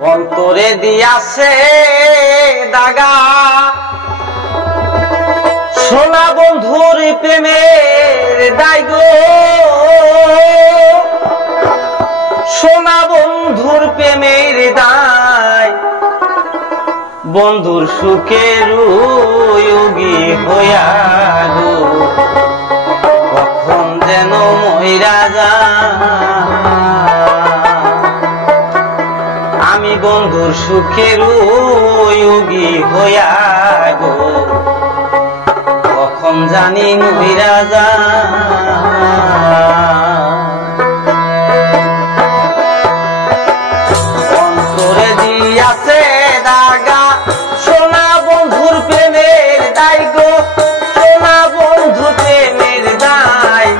অন্তরে দিয়াছে দাগা সোনা বন্ধুর প্রেমের দায় গো, সোনা বন্ধুর প্রেমের দায়, বন্ধুর সুখের যোগী হইয়া গো, কখন যেন মইরা যায়। আমি বন্ধুর সুখের যোগী হইয়া গো, কখন জানি মইরা যায়। অন্তরে দিয়াছে দাগা সোনা বন্ধুর প্রেমের দায় গো, সোনা বন্ধু প্রেমের দায়,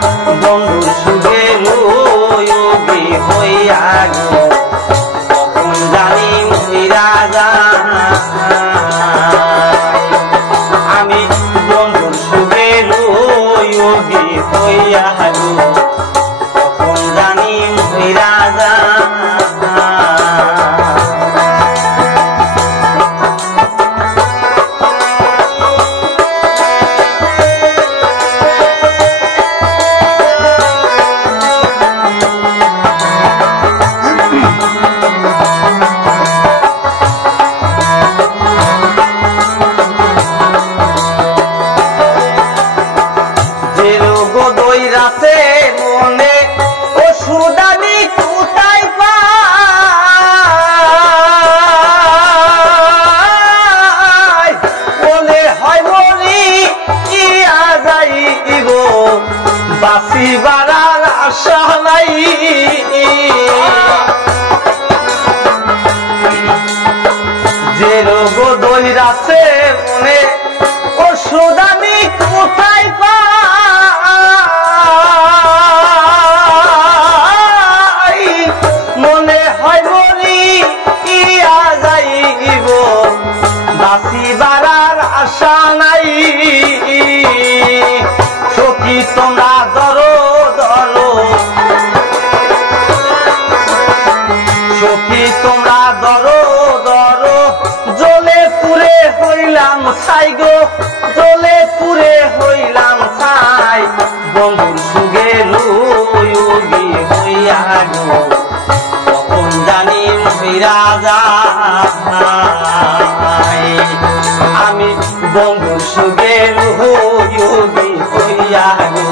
বন্ধুর সুখের যোগী হইয়া গো, কখন জানি মইরা যায়। আমি বন্ধুর সুখের যোগী হইয়া গো, কখন জানি মইরা যায়। দইরাছে মনে ওষুধ আমি কোথায় পাই, মনে হয় মরি ইয়া যাইব, বাঁচিবার আর আশা নাই। যে রোগ দইরাছে মনে ওষুধ আমি কোথায় পাই, মনে হয় মরি ইয়া যাইব, বাঁচিবার আর আশা নাই। সখী তোমরা ধরো ধরো, সখী তোমরা ধরো ধরো, জ্বলে পুড়ে হইলাম ছাই গো, জ্বলে পুড়ে হইলাম ছাই, বন্ধুর সুখের যোগী হইয়া গো, কখন জানি মইরা যায়। আমি বন্ধুর সুখের যোগী হইয়া গো,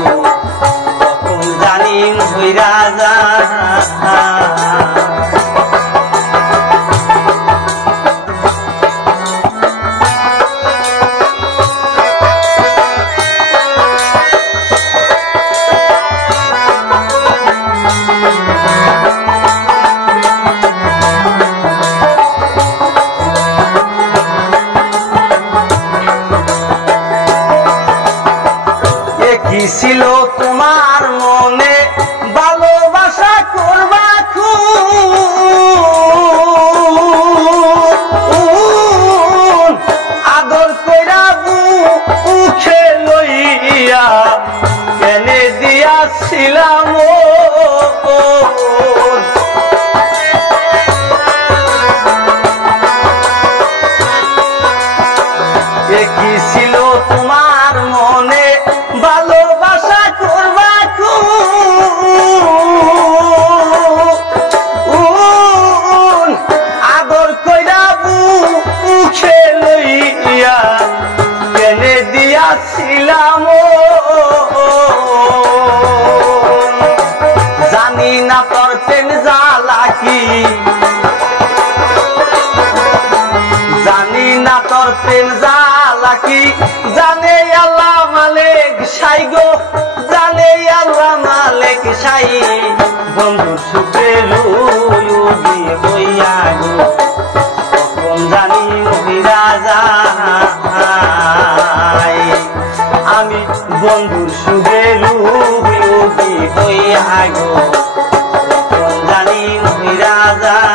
কখন জানি মইরা যায়। কি ছিল তোমার মনে ভালোবাসা করবা খুন, আদর কইরা বুকে লইয়া কেনে দিয়াছিলাম কি ছিল তোমার মনে ভালোবাসা করবা খুন, আদর কইরা বুকে লইয়া কেনে দিয়াছিলাম। জানি না তোর প্রেম জ্বালা কি, জানি না তোর প্রেম জ্বালা কি, জানে আল্লাহ মালিক সাই গো, জানে আল্লাহ মালিক সাই, বন্ধুর সুখের যোগী হইয়া গো, কখন জানি মইরা যায়। আমি বন্ধুর সুখের যোগী হইয়া গো, কখন জানি মইরা যায়।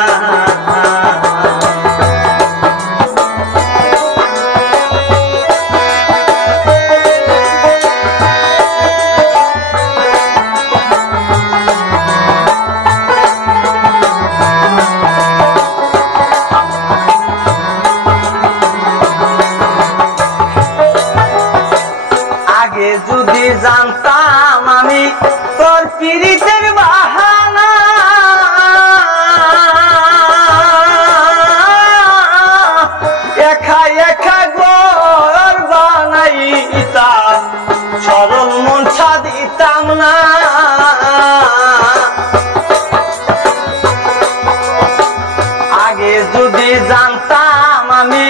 আগে যদি জানতাম আমি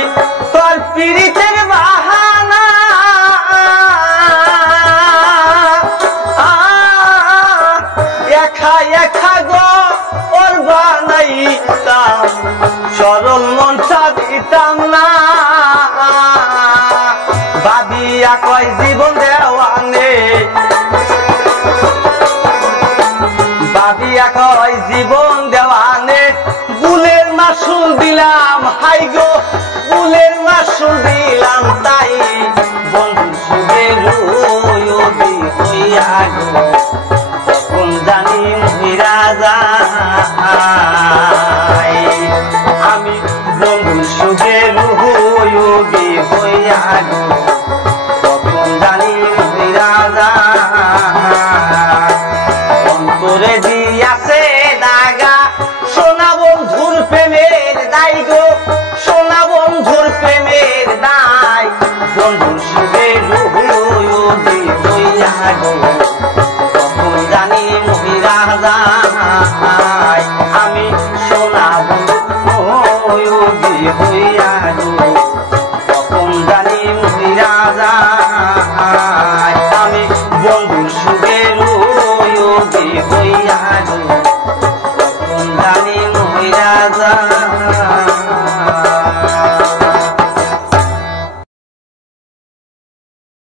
তোর পীড়িতের বাহানা, একা একা গো ওর বানাইতাম, সরল মনটা দিতাম না। ভাবিয়া কয় জীবন দেওয়ানে, ভাবিয়া কয় জীবন দেওয়ানে, বুলের মাসুল দিলাম হাই গো, বুলের মাসুল দিলাম তাই বন্ধু সুখে রোয়বি হইয়া গো, তখন জানি মহিরা যায়। আমি বন্ধু সুখে রোয়বি হইয়া গো, তখন জানি মহিরা যায়। অন্তরে দিয়াছে দাগা সোনা বন্ধুর প্রেমের দায় গো,